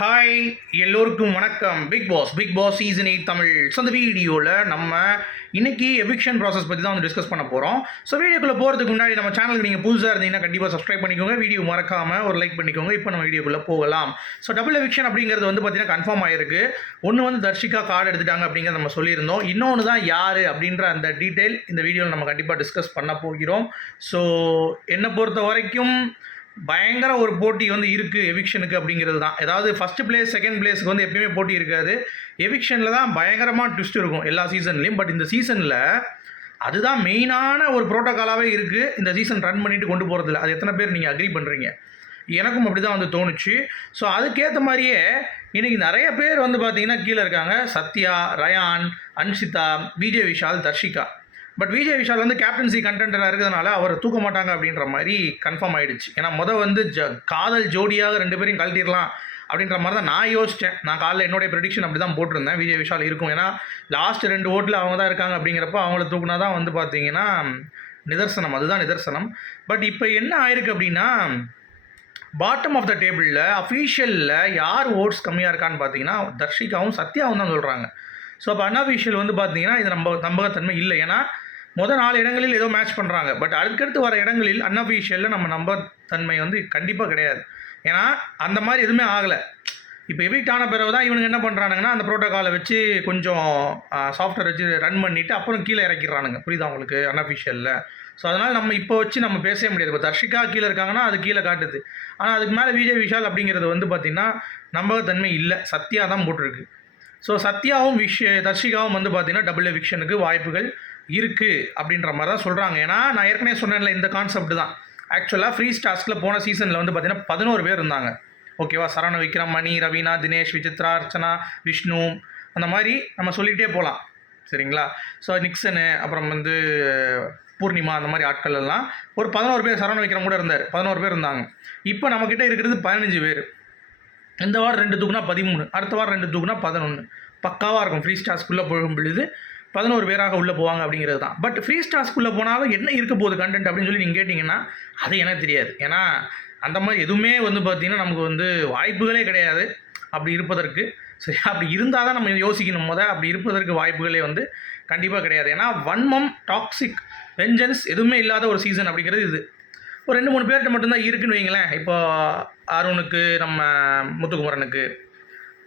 Hi எல்லோருக்கும் வணக்கம். Bigg Boss season 8 Tamil. So அந்த வீடியோவில் நம்ம இன்னைக்கு எவிக்ஷன் ப்ராசஸ் பற்றி தான் வந்து டிஸ்கஸ் பண்ண போகிறோம். ஸோ வீடியோக்குள்ளே போகிறதுக்கு முன்னாடி நம்ம சேனலுக்கு நீங்கள் புதுசாக இருந்தீங்கன்னா கண்டிப்பாக சப்ஸ்கிரைப் பண்ணிக்கோங்க, வீடியோ மறக்காமல் ஒரு லைக் பண்ணிக்கோங்க. இப்போ நம்ம வீடியோக்குள்ளே போகலாம். ஸோ டபுள் எவிக்ஷன் அப்படிங்கிறது வந்து பார்த்தீங்கன்னா கன்ஃபார்ம் ஆகிருக்கு. ஒன்று வந்து தர்ஷிகா கார்டு எடுத்துட்டாங்க அப்படிங்கிறத நம்ம சொல்லியிருந்தோம். இன்னொன்று தான் யார் அப்படின்ற அந்த டீட்டெயில் இந்த வீடியோவில் நம்ம கண்டிப்பாக டிஸ்கஸ் பண்ண போகிறோம். ஸோ என்னை பொறுத்த வரைக்கும் பயங்கர ஒரு போட்டி வந்து இருக்குது எவிக்ஷனுக்கு அப்படிங்கிறது தான். ஏதாவது ஃபஸ்ட்டு பிளேஸ் செகண்ட் பிளேஸுக்கு வந்து எப்பயுமே போட்டி இருக்காது. எவிக்ஷனில் தான் பயங்கரமாக ட்விஸ்ட் இருக்கும் எல்லா சீசன்லேயும். பட் இந்த சீசனில் அதுதான் மெயினான ஒரு ப்ரோட்டோக்காலாகவே இருக்குது இந்த சீசன் ரன் பண்ணிட்டு கொண்டு போகிறதில்ல. அது எத்தனை பேர் நீங்கள் அக்ரி பண்ணுறீங்க? எனக்கும் அப்படி தான் வந்து தோணுச்சு. ஸோ அதுக்கேற்ற மாதிரியே இன்றைக்கி நிறைய பேர் வந்து பார்த்திங்கன்னா கீழே இருக்காங்க. சத்யா, ரயான், அன்ஷிதா, விஜய் விஷால், தர்ஷிகா. பட் விஜய் விஷால் வந்து கேப்டன்சி கண்டென்டராக இருக்கிறதுனால அவர் தூக்க மாட்டாங்க அப்படின்ற மாதிரி கன்ஃபார்ம் ஆகிடுச்சு. ஏன்னா வந்து காதல் ஜோடியாக ரெண்டு பேரையும் கழட்டிடலாம் அப்படின்ற மாதிரி தான் நான் யோசித்தேன். நான் காலைல என்னுடைய ப்ரெடிக்ஷன் அப்படி தான் போட்டிருந்தேன், விஜய் விஷால் இருக்கும். ஏன்னா லாஸ்ட் 2 ஓட்டில் அவங்க தான் இருக்காங்க அப்படிங்கிறப்ப அவங்கள தூக்குனா தான் வந்து பார்த்திங்கன்னா நிதர்சனம், அதுதான் நிதர்சனம். பட் இப்போ என்ன ஆயிருக்கு அப்படின்னா, பாட்டம் ஆஃப் த டேபிளில் அஃபீஷியலில் யார் ஓட்ஸ் கம்மியாக இருக்கான்னு பார்த்தீங்கன்னா தர்ஷிகாவும் சத்யாவும் தான் சொல்கிறாங்க. ஸோ அப்போ அன்அஃபீஷியல் வந்து பார்த்தீங்கன்னா இது நம்பகத்தன்மை இல்லை. ஏன்னா முதல் 4 இடங்களில் ஏதோ மேட்ச் பண்ணுறாங்க. பட் அதுக்கடுத்து வர இடங்களில் அன்அஃபீஷியலில் நம்ம நம்பத்தன்மை வந்து கண்டிப்பாக கிடையாது. ஏன்னா அந்த மாதிரி எதுவுமே ஆகலை. இப்போ எவிக்ட் ஆன பிறகு தான் இவனுங்க என்ன பண்ணுறானுங்கன்னா அந்த ப்ரோட்டோக்காலை வச்சு கொஞ்சம் சாஃப்ட்வேர் வச்சு ரன் பண்ணிவிட்டு அப்புறம் கீழே இறக்கிடுறானுங்க. புரியுதா உங்களுக்கு? அன்அஃபீஷியலில். ஸோ அதனால் நம்ம இப்போ வச்சு நம்ம பேசவே முடியாது. இப்போ தர்ஷிகா கீழே இருக்காங்கன்னா அது கீழே காட்டுது. ஆனால் அதுக்கு மேலே விஜய் விஷால் அப்படிங்கிறது வந்து பார்த்திங்கன்னா நம்பகத்தன்மை இல்லை. சத்யா தான் போட்டிருக்கு. ஸோ சத்யாவும் தர்ஷிகாவும் வந்து பார்த்திங்கன்னா டபுள் எவிக்ஷனுக்கு வாய்ப்புகள் இருக்குது அப்படின்ற மாதிரி தான் சொல்கிறாங்க. ஏன்னா நான் ஏற்கனவே சொன்னேன்ல, இந்த கான்செப்ட் தான். ஆக்சுவலாக ஃப்ரீஸ் டாஸ்கில் போன சீசனில் வந்து பார்த்திங்கன்னா 11 பேர் இருந்தாங்க. ஓகேவா? சரவண விக்ரம், மணி, ரவீனா, தினேஷ், விசித்ரா, அர்ச்சனா, விஷ்ணு, அந்த மாதிரி நம்ம சொல்லிகிட்டே போகலாம். சரிங்களா? ஸோ நிக்சனு, அப்புறம் வந்து பூர்ணிமா, அந்த மாதிரி ஆட்கள் எல்லாம் ஒரு 11 பேர், சரவண விக்ரம் கூட இருந்தார், 11 பேர் இருந்தாங்க. இப்போ நம்மக்கிட்ட இருக்கிறது 15 பேர். இந்த வாரம் 2 தூக்குனா 13, அடுத்த வாரம் 2 தூக்குனா 11. பக்காவாக இருக்கும். ஃப்ரீ ஸ்டாஸ்க்குள்ளே போகும் பொழுது 11 பேராக உள்ளே போவாங்க அப்படிங்கிறது தான். பட் ஃப்ரீ ஸ்டாஸ்க்குள்ளே போனாலும் என்ன இருக்க போகுது கண்டென்ட் அப்படின்னு சொல்லி நீங்கள் கேட்டிங்கன்னா அது எனக்கு தெரியாது. ஏன்னா அந்த மாதிரி எதுவுமே வந்து பார்த்திங்கன்னா நமக்கு வந்து வாய்ப்புகளே கிடையாது அப்படி இருப்பதற்கு. சரி, அப்படி இருந்தால் தான் நம்ம யோசிக்கணும். அப்படி இருப்பதற்கு வாய்ப்புகளே வந்து கண்டிப்பாக கிடையாது. ஏன்னா வன்மம், டாக்ஸிக், வெஞ்சன்ஸ் எதுவுமே இல்லாத ஒரு சீசன் அப்படிங்கிறது இது. ஒரு 2-3 பேர்கிட்ட மட்டும்தான் இருக்குன்னு வைங்களேன். இப்போ அருணுக்கு, நம்ம முத்துக்குமரனுக்கு,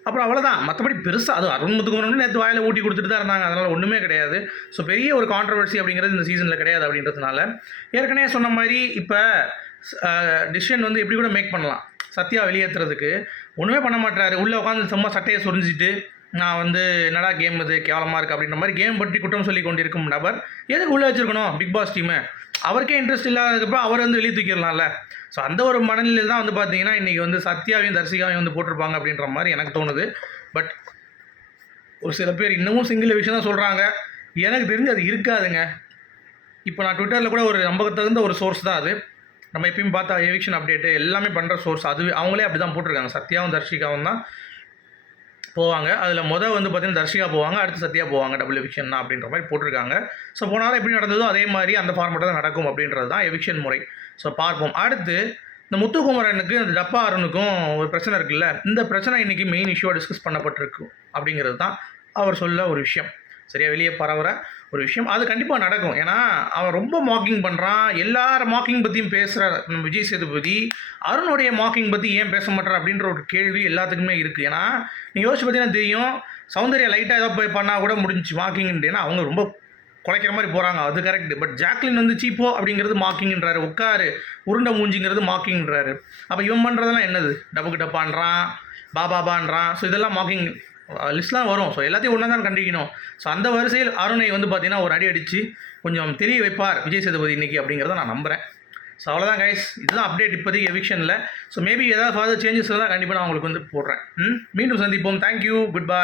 அப்புறம் அவ்வளோதான். மற்றபடி பெருசாக அது அருண் முத்துக்குமரன் நேற்று வாயில் ஊட்டி கொடுத்துட்டு தான் இருந்தாங்க. அதனால் ஒன்றுமே கிடையாது. ஸோ பெரிய ஒரு கான்ட்ரவர்சி அப்படிங்கிறது இந்த சீசனில் கிடையாது. அப்படின்றதுனால ஏற்கனவே சொன்ன மாதிரி இப்போ டிசிஷன் வந்து எப்படி கூட மேக் பண்ணலாம். சத்யா வெளியேற்றுறதுக்கு ஒன்றுமே பண்ண மாட்டாரு. உள்ளே உட்காந்து சும்மா சட்டையை சொரிஞ்சிட்டு நான் வந்து என்னடா கேம் இது கேவலமாக இருக்குது அப்படின்ற மாதிரி கேம் பற்றி குற்றம் சொல்லி கொண்டிருக்கும் நபர் எதுக்கு உள்ளே வச்சுருக்கணும்? பிக் பாஸ் டீமு அவருக்கே இன்ட்ரெஸ்ட் இல்லாதப்போ அவர் வந்து வெளியே தூக்கிடலாம்ல. ஸோ அந்த ஒரு மனநிலையில் தான் வந்து பார்த்தீங்கன்னா இன்றைக்கி வந்து சத்யாவையும் தர்ஷிகாவையும் வந்து போட்டிருப்பாங்க அப்படின்ற மாதிரி எனக்கு தோணுது. பட் ஒரு சில பேர் இன்னமும் சிங்கிள் விஷயம் தான் சொல்கிறாங்க. எனக்கு தெரிஞ்சு அது இருக்காதுங்க. இப்போ நான் ட்விட்டரில் கூட ஒரு நம்பகத்தகுந்த ஒரு சோர்ஸ் தான் அது. நம்ம எப்பயும் பார்த்தா எவிக்ஷன் அப்டேட்டு எல்லாமே பண்ணுற சோர்ஸ் அது. அவங்களே அப்படி தான் போட்டிருக்காங்க. சத்யாவும் தர்ஷிகாவும் தான் போவாங்க. அதில் வந்து பார்த்திங்கன்னா தர்ஷிகா போவாங்க, அடுத்து சத்யா போவாங்க டபுள் எவிக்ஷன் தான் அப்படின்ற மாதிரி போட்டிருக்காங்க. ஸோ போனாலும் எப்படி நடந்ததோ அதே மாதிரி அந்த ஃபார்மேட்டில் தான் நடக்கும் அப்படின்றது தான் எவிக்ஷன் முறை. ஸோ பார்ப்போம். அடுத்து இந்த முத்துக்குமரனுக்கு அந்த டப்பா அருணுக்கும் ஒரு பிரச்சனை இருக்குல்ல, இந்த பிரச்சனை இன்றைக்கி மெயின் இஷ்யூவாக டிஸ்கஸ் பண்ணப்பட்டிருக்கு அப்படிங்கிறது தான் அவர் சொல்ல ஒரு விஷயம். சரியா? வெளியே பரவுற ஒரு விஷயம். அது கண்டிப்பாக நடக்கும். ஏன்னா அவன் ரொம்ப மாக்கிங் பண்ணுறான். எல்லார மாக்கிங் பற்றியும் பேசுகிற விஜய் சேதுபதி அருணுடைய மாக்கிங் பற்றி ஏன் பேச மாட்டார் அப்படின்ற ஒரு கேள்வி எல்லாத்துக்குமே இருக்குது. ஏன்னா நீங்கள் யோசிச்சு பார்த்தீங்கன்னா தெரியும், சௌந்தர்யா லைட்டாக ஏதோ போய் பண்ணால் கூட முடிஞ்சு மாக்கிங்ன்ட்டு. ஏன்னா அவங்க ரொம்ப குலைக்கிற மாதிரி போகிறாங்க, அது கரெக்டு. பட் ஜாக்லின் வந்து சீப்போ அப்படிங்கிறது மாக்கிங்ன்றாரு, உட்காரு உருண்டை மூஞ்சிங்கிறது மாக்கிங்ன்றாரு. அப்போ இவன் பண்ணுறதெல்லாம் என்னது? டப்புக்கு டப்பான்றான், பாபான்றான். ஸோ இதெல்லாம் மாக்கிங் லிஸ்ட்லாம் வரும். ஸோ எல்லாத்தையும் ஒன்றா தான் கண்டிக்கணும். ஸோ அந்த வரிசையில் அருணை வந்து பார்த்திங்கன்னா ஒரு அடி அடித்து கொஞ்சம் தெரிய வைப்பார் விஜய் சேதுபதி இன்றைக்கி அப்படிங்கிறத நான் நம்புகிறேன். ஸோ அவ்வளோதான் கைஸ், இதுதான் அப்டேட் இப்போதைக்கு எவிக்ஷனில். ஸோ மேபி ஏதாவது ஃபர்தர் சேஞ்சஸ் தான் கண்டிப்பாக நான் உங்களுக்கு வந்து போடுறேன். மீண்டும் சந்திப்போம். Thank you, good bye.